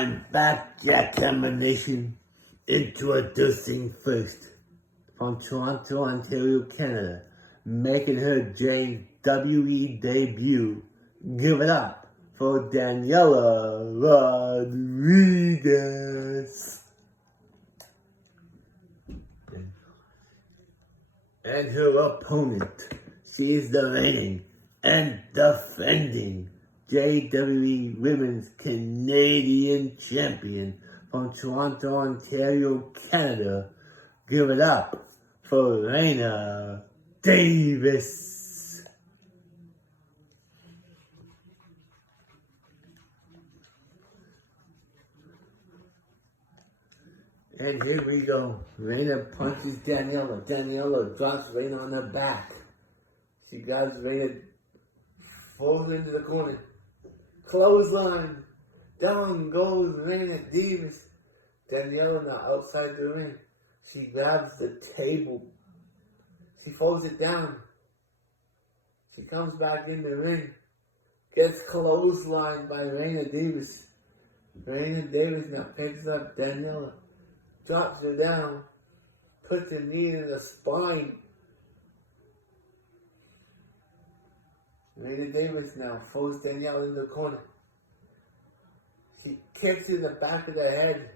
And back Jackhammer Nation, introducing first from Toronto, Ontario, Canada, making her JWE debut. Give it up for Daniela Rodriguez. And her opponent, she is the reigning and defending JWE Women's Canadian Champion from Toronto, Ontario, Canada. Give it up for Raina Davis. And here we go. Raina punches Daniela. Daniela drops Raina on her back. She grabs Raina, falls into the corner. Clothesline. Down goes Raina Davis. Daniela now outside the ring. She grabs the table. She folds it down. She comes back in the ring. Gets clotheslined by Raina Davis. Raina Davis now picks up Daniela. Drops her down. Puts her knee in the spine. Raina Davis now folds Daniela in the corner. She kicks in the back of the head.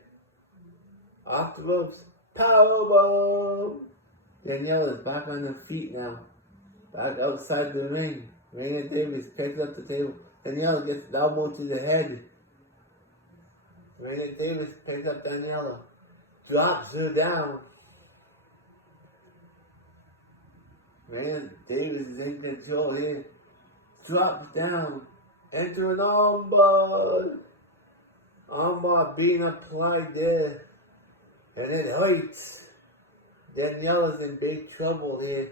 Off the ropes. Powerbomb! Daniela is back on her feet now. Back outside the ring. Raina Davis picks up the table. Daniela gets the elbow to the head. Raina Davis picks up Daniela. Drops her down. Raina Davis is in control here. Drops down. Enter an armbar. Armbar being applied there. And it hurts. Daniela's in big trouble here.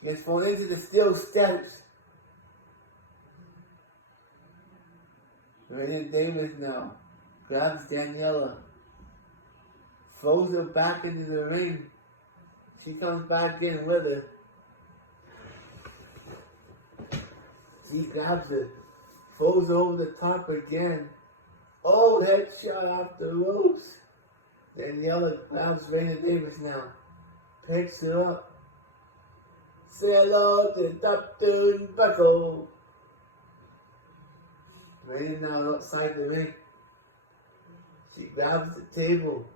She gets thrown into the steel steps. Raina Davis now grabs Daniela. Throws her back into the ring. She comes back in with her. She grabs her. Throws her over the top again. Oh, headshot off the ropes. Daniela grabs Raina Davis now. Picks her up. Say hello to Dr. Buckle. Raina now outside the ring. She grabs the table.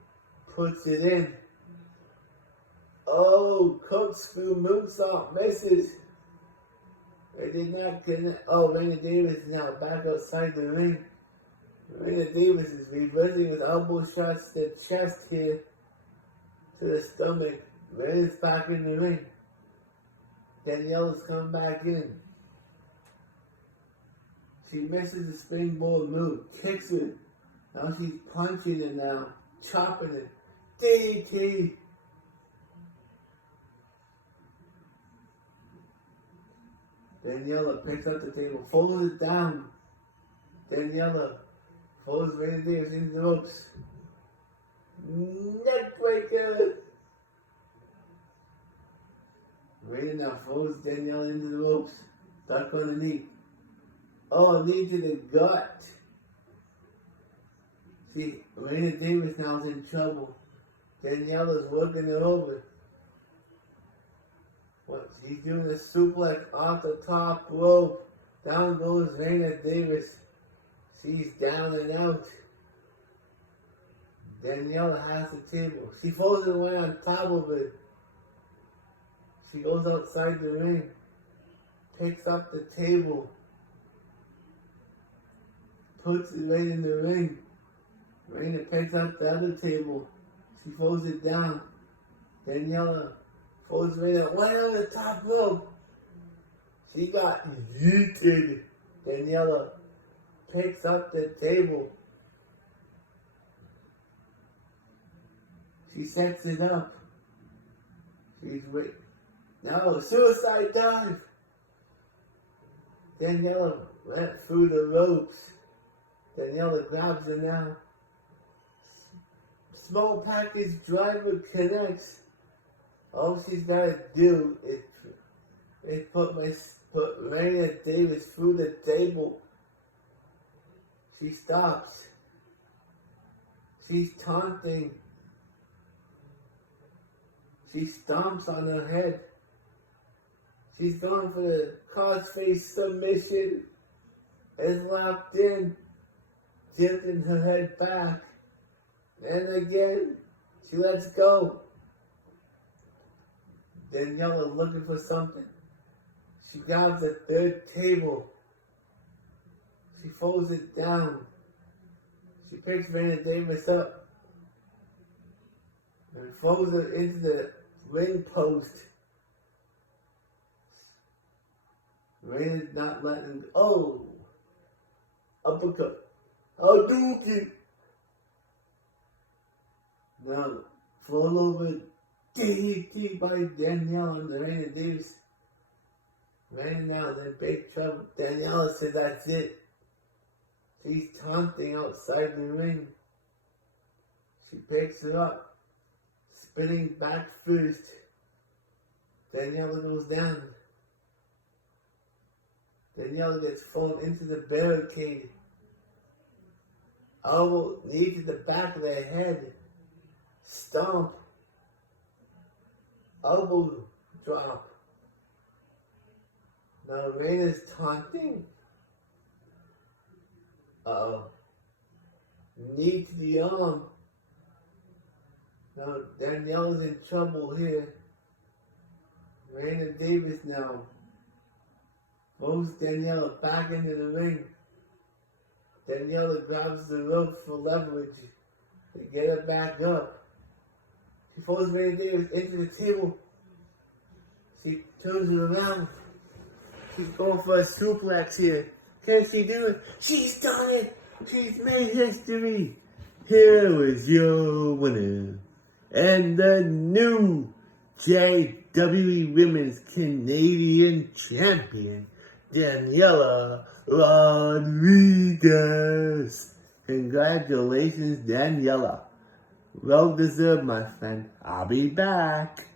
Puts it in. Oh, corkscrew moonsault misses. It did not connect. Oh, Raina Davis is now back outside the ring. Raina Davis is reversing with elbow shots to the chest here, to the stomach. Raina's back in the ring. Daniela's come back in. She misses the springboard move, kicks it. Now she's punching it now, chopping it. DDT. Daniela picks up the table, folds it down. Daniela folds Raina Davis into the ropes. Neckbreaker. Raina now folds Daniela into the ropes. Duck on the knee. Oh, knee to the gut. See, Raina Davis now is in trouble. Daniela's working it over. What? She's doing a suplex off the top rope. Down goes Raina Davis. She's down and out. Daniela has the table. She folds it away on top of it. She goes outside the ring. Picks up the table. Puts it right in the ring. Raina picks up the other table. She folds it down. Daniela folds Raina right on the top rope. She got yeeted. Daniela picks up the table. She sets it up. She's waiting. Now, suicide dive. Daniela went through the ropes. Daniela grabs her now. Small package driver connects. All she's got to do is put Raina Davis through the table. She stops. She's taunting. She stomps on her head. She's going for the crossface submission. Is locked in, tilting her head back. And again, she lets go. Daniela looking for something. She grabs the third table. She folds it down. She picks Raina Davis up and folds her into the ring post. Raina's not letting go. Oh! Uppercut. Oh, dookie! Now, fall over DDT by Danielle and Raina Davis. Raina now is in big trouble. Daniela says that's it. She's taunting outside the ring. She picks her up, spinning back first. Daniela goes down. Daniela gets thrown into the barricade. Elbow, knee to the back of the head. Stomp. Elbow drop. Now Raina's taunting. Uh-oh. Knee to the arm. Now Daniela's in trouble here. Raina Davis now moves Daniela back into the ring. Daniela grabs the rope for leverage to get her back up. She follows Raina Davis into the table. She turns it around. She's going for a suplex here. Can she do it? She's done it! She's made history! Here is your winner. And the new JWE Women's Canadian Champion, Daniela Rodriguez. Congratulations, Daniela. Well deserved, my friend. I'll be back.